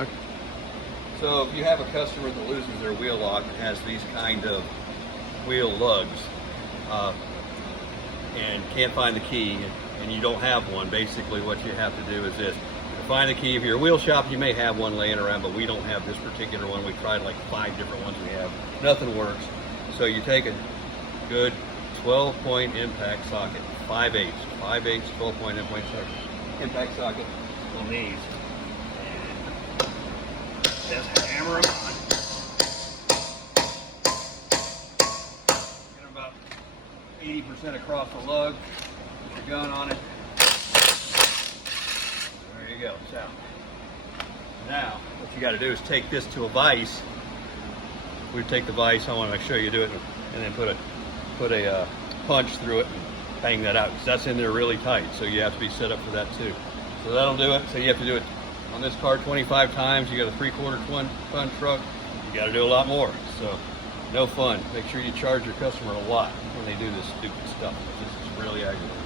Okay. So if you have a customer that loses their wheel lock and has these kind of wheel lugs and can't find the key and you don't have one, basically what you have to do is this. To find the key, if you're a wheel shop, you may have one laying around, but we don't have this particular one. We tried like 5 different ones we have. Nothing works. So you take a good 12-point impact socket, 5/8, 12-point impact socket on these. Just hammer them on. Get them about 80% across the lug. Put your gun on it. There you go. So now what you got to do is take this to a vise. We take the vise. I want to show you do it, and then put a punch through it and bang that out, because that's in there really tight. So you have to be set up for that too. So that'll do it. So you have to do it on this car 25 times. You got a 3/4 ton truck. You got to do a lot more. So no fun. Make sure you charge your customer a lot when they do this stupid stuff. This is really aggravating.